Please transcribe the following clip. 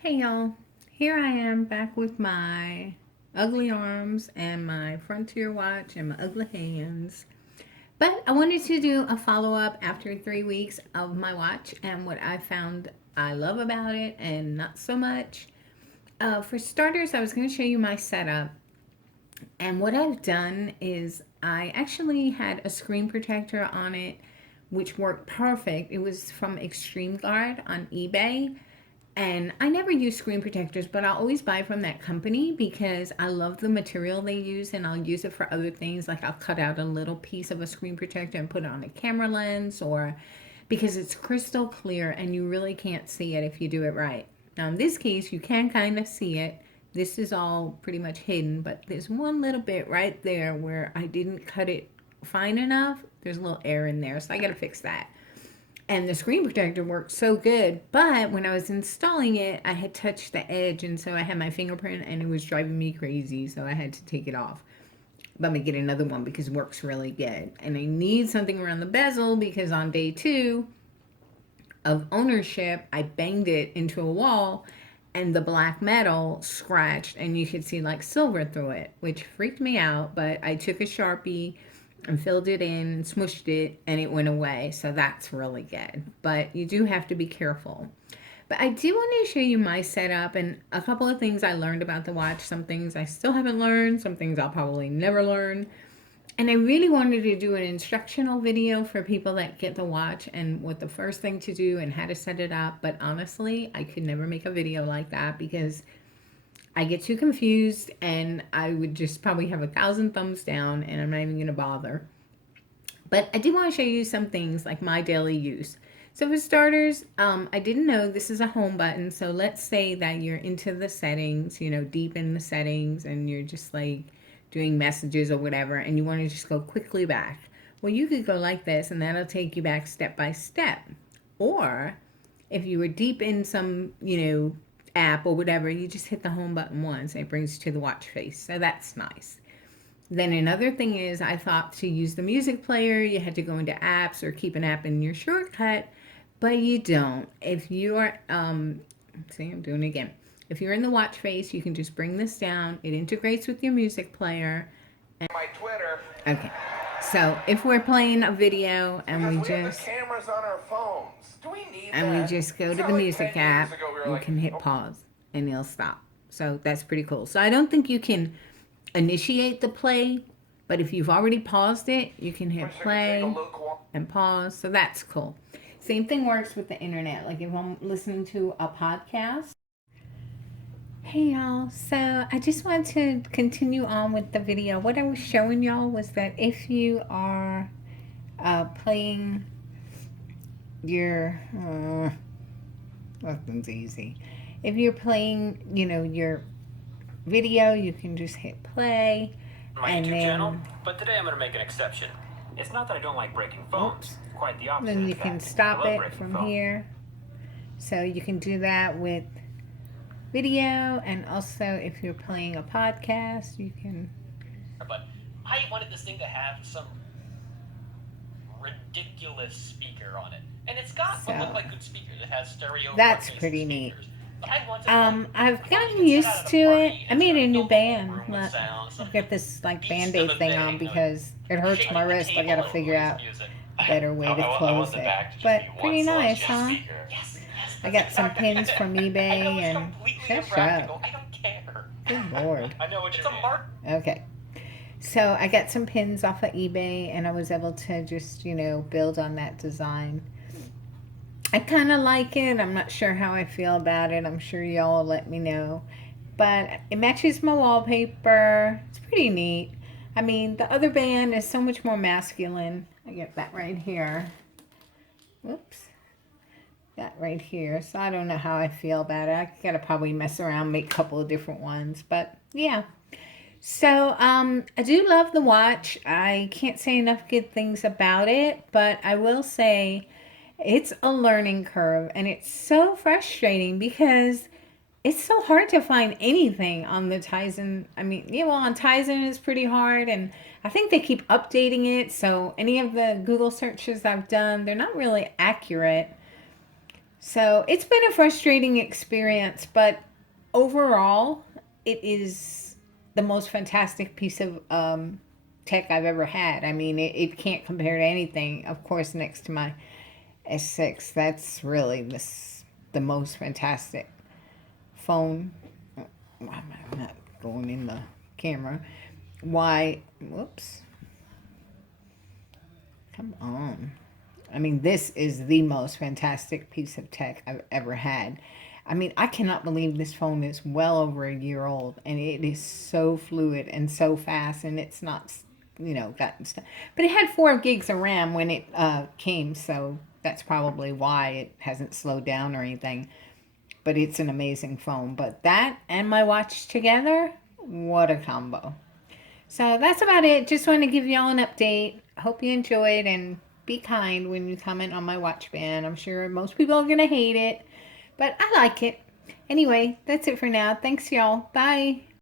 Hey y'all, here I am back with my ugly arms and my Frontier watch and my ugly hands. But I wanted to do a follow up after 3 weeks of my watch and what I found I love about it and not so much. For starters, I was going to show you my setup. And what I've done is I actually had a screen protector on it, which worked perfect. It was from Extreme Guard on eBay. And I never use screen protectors, but I always buy from that company because I love the material they use and I'll use it for other things. Like I'll cut out a little piece of a screen protector and put it on a camera lens, or because it's crystal clear and you really can't see it if you do it right. Now, in this case, you can kind of see it. This is all pretty much hidden, but there's one little bit right there where I didn't cut it fine enough. There's a little air in there, so I got to fix that. And the screen protector worked so good, but when I was installing it, I had touched the edge, and so I had my fingerprint and it was driving me crazy, so I had to take it off. But I'm gonna get another one because it works really good. And I need something around the bezel because on day 2 of ownership, I banged it into a wall and the black metal scratched and you could see like silver through it, which freaked me out. But I took a Sharpie and filled it in and smushed it and it went away. So that's really good. But you do have to be careful. But I do want to show you my setup and a couple of things I learned about the watch. Some things I still haven't learned, some things I'll probably never learn. And I really wanted to do an instructional video for people that get the watch and what the first thing to do and how to set it up. But honestly, I could never make a video like that because I get too confused and I would just probably have 1,000 thumbs down and I'm not even going to bother. But I did want to show you some things like my daily use. So for starters, I didn't know this is a home button. So let's say that you're into the settings, deep in the settings, and you're just like doing messages or whatever, and you want to just go quickly back. Well, you could go like this, and that'll take you back step by step. Or if you were deep in some, app or whatever, you just hit the home button once, and it brings you to the watch face. So that's nice. Then another thing is I thought to use the music player, you had to go into apps or keep an app in your shortcut, but you don't. If you are, see, I'm doing it again. If you're in the watch face, you can just bring this down. It integrates with your music player. And My Twitter. okay, so if we're playing a video and we Because we have the just cameras on our phones. Do we need and we that? just go It's to not the like music 10 years app, ago we were you like, can hit oh, pause and it'll stop. So that's pretty cool. So I don't think you can initiate the play, but if you've already paused it, you can hit play and pause. So that's cool. Same thing works with the internet. Like if I'm listening to a podcast. Hey y'all, so I just wanted to continue on with the video. What I was showing y'all was that if you are playing your, nothing's easy. If you're playing, your video, you can just hit play. My and YouTube then, channel, but today I'm going to make an exception. It's not that I don't like breaking phones. Oops. Quite the opposite. Then you in can fact. stop I love it breaking from phones. here. So you can do that with video, and also if you're playing a podcast, you can. But I wanted this thing to have some ridiculous speaker on it, and it's got what look like good speakers. It has stereo. That's pretty neat. I've gotten used to it. I made a new band. I've got this like band-aid thing on because it hurts my wrist. I gotta figure out a better way to close it. But pretty nice, huh? I got some pins from eBay and shut up. I don't care. Good lord. I know what you're saying. Okay. So I got some pins off of eBay and I was able to just, build on that design. I kind of like it. I'm not sure how I feel about it. I'm sure y'all will let me know. But it matches my wallpaper. It's pretty neat. I mean, the other band is so much more masculine. I get that right here. Whoops. That right here. So I don't know how I feel about it. I gotta probably mess around, make a couple of different ones. But yeah. So I do love the watch. I can't say enough good things about it. But I will say it's a learning curve. And it's so frustrating because it's so hard to find anything on the Tizen. I mean, on Tizen it's pretty hard. And I think they keep updating it. So any of the Google searches I've done, they're not really accurate. So it's been a frustrating experience, but overall, it is the most fantastic piece of tech I've ever had. I mean, it can't compare to anything. Of course, next to my S6, that's really the most fantastic phone. Why am I not going in the camera? Why? Whoops. Come on. I mean, this is the most fantastic piece of tech I've ever had. I mean, I cannot believe this phone is well over a year old and it is so fluid and so fast, and it's not, gotten stuff. But it had 4 gigs of RAM when it came, so that's probably why it hasn't slowed down or anything. But it's an amazing phone. But that and my watch together, what a combo. So that's about it. Just want to give y'all an update. Hope you enjoyed, and be kind when you comment on my watch band. I'm sure most people are going to hate it, but I like it. Anyway, that's it for now. Thanks, y'all. Bye.